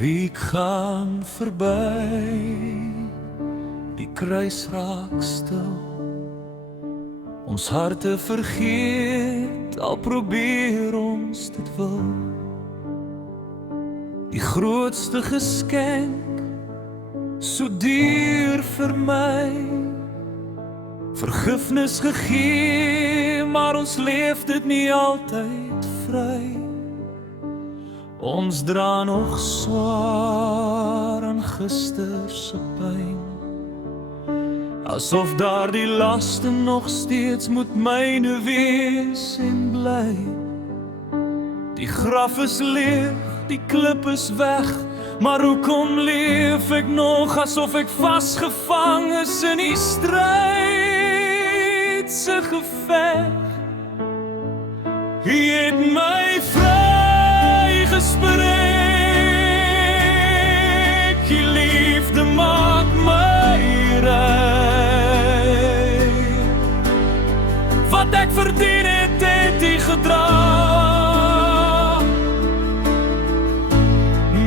Wie gaan verby? Die kruis raak stil. Ons harte vergeet, al probeer ons dit wil. Die grootste geskenk, so duur vir my. Vergifnis gegee, maar ons leef dit nie altyd vry. Ons dra nog swaar aan gister se pyn, asof daardie laste nog steeds moet myne wees en bly. Die graf is leeg, die klip is weg, maar hoekom leef ek nog asof ek vasgevang is in die stryd se geveg? Hy het my vrygespreek, die liefde maak my rein. Wat ek verdien het, het hy gedra.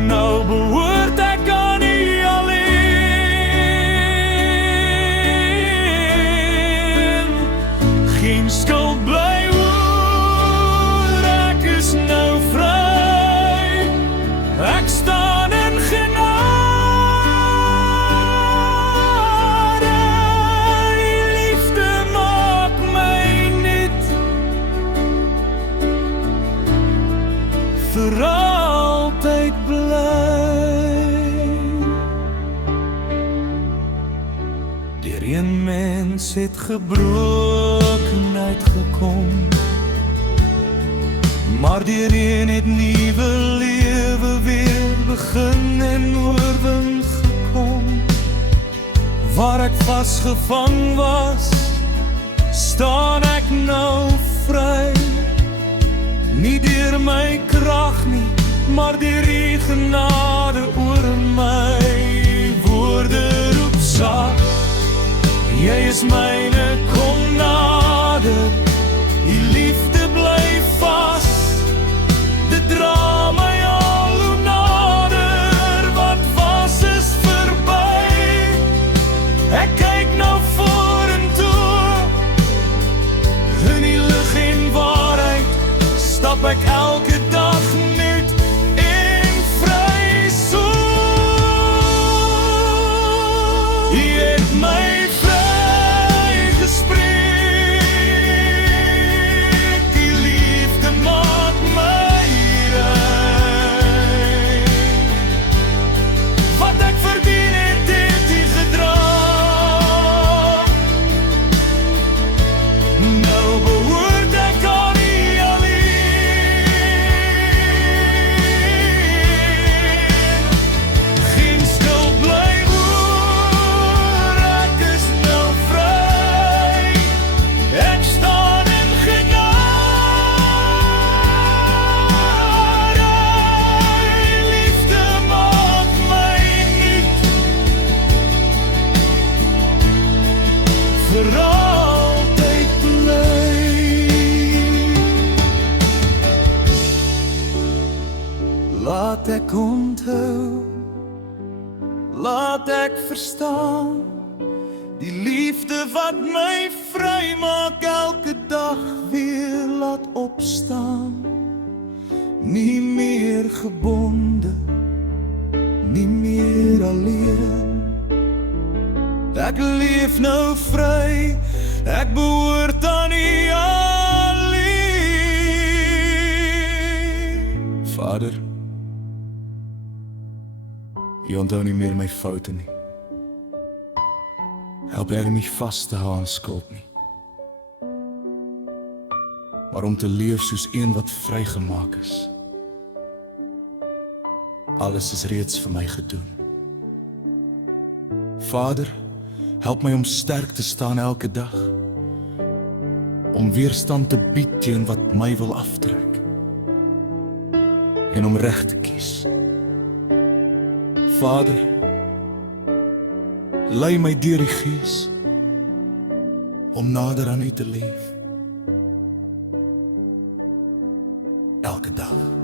Nou behoort ek aan hy alleen. Geen skuld bly oor, ek is nou vry. Ek staan in genade, die liefde maak my nuut. Vir altyd bly. Deur een mens het gebrokenheid gekom, maar deur een het nuwe lewe weer begin en oorwin gekom. Waar ek vasgevang was, staan ek nou vry. Nie deur my krag nie, maar deur die genade oor my. Woorde roep saak, jy is myne, kom nader. Die liefde bly vas, dit dra my al hoe nader. Wat was is verby, ek kyk nou vorentoe. In die lig en waarheid stap ek elke dag nuut en vry so. Hy het my vrygespreek, die liefde maak my rein. Wat ek verdien het, het hy gedra. Nou behoort ek aan hy alleen. Geen skuld bly oor, ek is nou vry. Ek staan in genade, liefde maak my nuut. Vir altyd bly. Laat ek onthou, laat ek verstaan, die liefde wat my vry maak, elke dag weer laat opstaan. Nie meer gebonde, nie meer alleen. Ek leef nou vry, ek behoort aan U alleen. Vader, U onthou nie meer my foute nie. Help er my vas te hou aan skuld nie, maar om te leef soos een wat vrygemaak is. Alles is reeds vir my gedoen. Vader, help my om sterk te staan elke dag, om weerstand te bied teen wat my wil aftrek, en om reg te kies. Vader, lei my deur die Gees om nader aan U te leef elke dag.